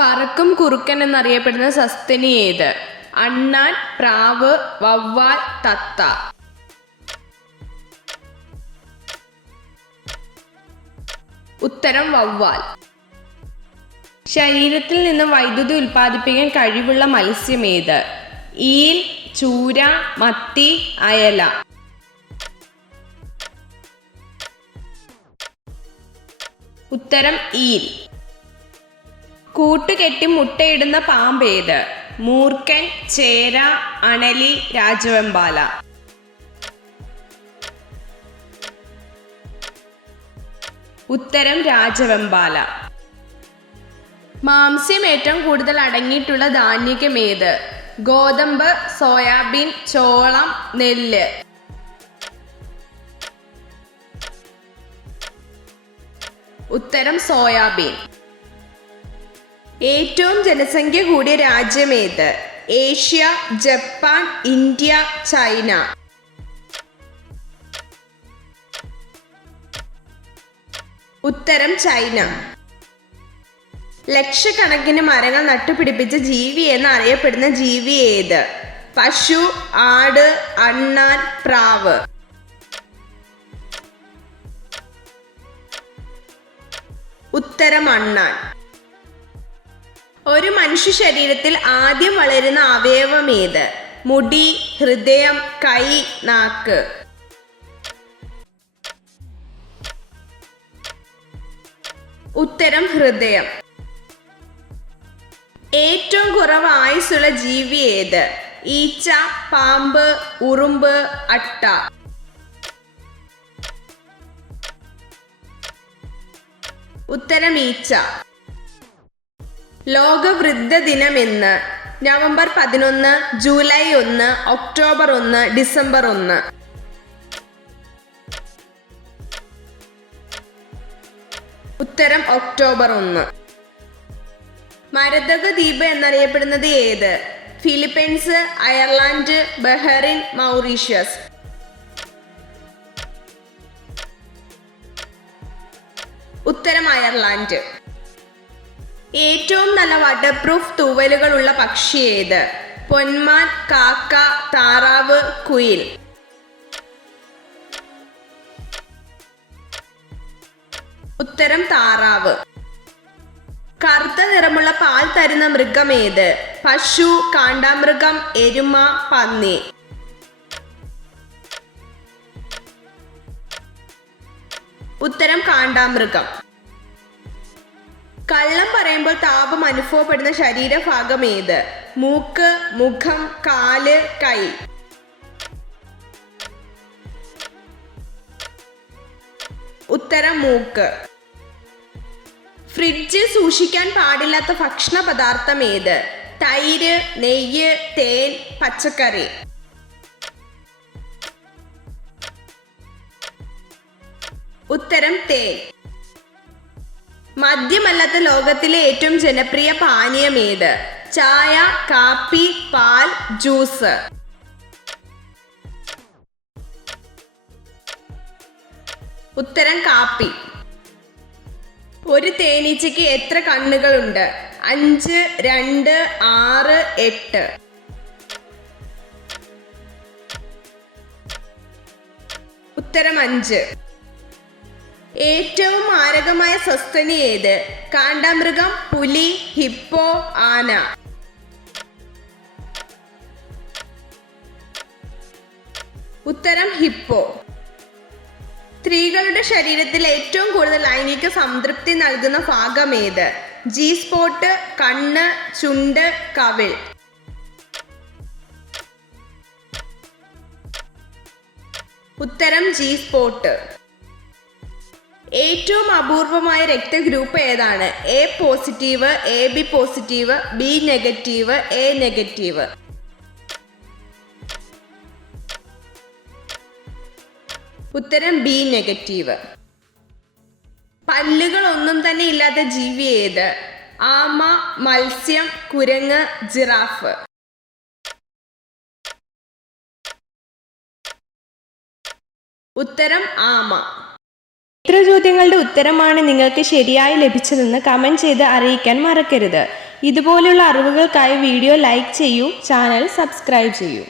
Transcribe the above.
പറക്കും കുറുക്കൻ എന്നറിയപ്പെടുന്ന സസ്തനി ഏത്? അണ്ണാൻ, പ്രാവ്, വവ്വാൽ, തത്ത. ഉത്തരം വവ്വാൽ. ശരീരത്തിൽ നിന്ന് വൈദ്യുതി ഉൽപ്പാദിപ്പിക്കാൻ കഴിവുള്ള മത്സ്യം ഏത്? ഈൽ, ചൂര, മത്തി, അയല. ഉത്തരം ഈൽ. കൂട്ടുകെട്ടി മുട്ടയിടുന്ന പാമ്പേത്? മൂർഖൻ, ചേര, അണലി, രാജവെമ്പാല. ഉത്തരം രാജവെമ്പാല. മാംസ്യം ഏറ്റവും കൂടുതൽ അടങ്ങിയിട്ടുള്ള ധാന്യം ഏത്? ഗോതമ്പ്, സോയാബീൻ, ചോളം, നെല്ല്. ഉത്തരം സോയാബീൻ. ഏറ്റവും ജനസംഖ്യ കൂടിയ രാജ്യം ഏത്? Asia, Japan, India, China. ഉത്തരം ചൈന. ലക്ഷക്കണക്കിന് മരങ്ങൾ നട്ടുപിടിപ്പിച്ച ജീവി എന്നറിയപ്പെടുന്ന ജീവി ഏത്? പശു, ആട്, അണ്ണാൻ, പ്രാവ്. ഉത്തരം അണ്ണാൻ. ഒരു മനുഷ്യ ശരീരത്തിൽ ആദ്യം വളരുന്ന അവയവം ഏത്? മുടി, ഹൃദയം, കൈ, നാക്ക്. ഉത്തരം ഹൃദയം. ഏറ്റവും കുറവ് ആയുസ്സുള്ള ജീവി ഏത്? ഈച്ച, പാമ്പ്, ഉറുമ്പ്, അട്ട. ഉത്തരം ഈച്ച. ലോക വൃദ്ധ ദിനം എന്ന്? November 11, July 1, October 1, December 1. ഉത്തരം ഒക്ടോബർ 1. മരതക ദ്വീപ് എന്നറിയപ്പെടുന്നത് ഏത്? Philippines, Ireland, Bahrain, Mauritius. ഉത്തരം അയർലാൻഡ്. ഏറ്റവും നല്ല വാട്ടർ പ്രൂഫ് തൂവലുകളുള്ള പക്ഷി ഏത്? പൊന്മാൻ, കാക്ക, താറാവ്, കുയിൽ. ഉത്തരം താറാവ്. കറുത്ത നിറമുള്ള പാൽ തരുന്ന മൃഗം ഏത്? പശു, കാണ്ടാമൃഗം, എരുമ, പന്നി. ഉത്തരം കാണ്ടാമൃഗം. കള്ളം പറയുമ്പോൾ താപം അനുഭവപ്പെടുന്ന ശരീരഭാഗം ഏത്? മൂക്ക്, മുഖം, കാല്, കൈ. ഉത്തരം മൂക്ക്. ഫ്രിഡ്ജിൽ സൂക്ഷിക്കാൻ പാടില്ലാത്ത ഭക്ഷണ പദാർത്ഥം ഏത്? തൈര്, നെയ്യ്, തേൻ, പച്ചക്കറി. ഉത്തരം തേൻ. മദ്യമല്ലാത്ത ലോകത്തിലെ ഏറ്റവും ജനപ്രിയ പാനീയം ഏത്? ചായ, കാപ്പി, പാൽ, ജ്യൂസ്. ഉത്തരം കാപ്പി. ഒരു തേനീച്ചയ്ക്ക് എത്ര കണ്ണുകളുണ്ട്? 5, 2, 6, 8. ഉത്തരം 5. ഏറ്റവും മാരകമായ സസ്തനി ഏത്? കാണ്ടാമൃഗം, പുലി, ഹിപ്പോ, ആന. ഉത്തരം ഹിപ്പോ. സ്ത്രീകളുടെ ശരീരത്തിൽ ഏറ്റവും കൂടുതൽ ലൈംഗിക സംതൃപ്തി നൽകുന്ന ഭാഗം ഏത്? ജി സ്പോട്ട്, കണ്ണ്, ചുണ്ട്, കവിൾ. ഉത്തരം ജി സ്പോട്ട്. ഏറ്റവും അപൂർവമായ രക്തഗ്രൂപ്പ് ഏതാണ്? A positive, A B positive, B negative, A negative. ഉത്തരം ബി നെഗറ്റീവ്. പല്ലുകൾ ഒന്നും തന്നെ ഇല്ലാത്ത ജീവി ഏത്? ആമ, മത്സ്യം, കുരങ്ങ്, ജിറാഫ്. ഉത്തരം ആമ. എത്ര ചോദ്യങ്ങളുടെ ഉത്തരമാണ് നിങ്ങൾക്ക് ശരിയായി ലഭിച്ചതെന്ന് കമൻറ്റ് ചെയ്ത് അറിയിക്കാൻ മറക്കരുത്. ഇതുപോലുള്ള അറിവുകൾക്കായി വീഡിയോ ലൈക്ക് ചെയ്യൂ, ചാനൽ സബ്സ്ക്രൈബ് ചെയ്യൂ.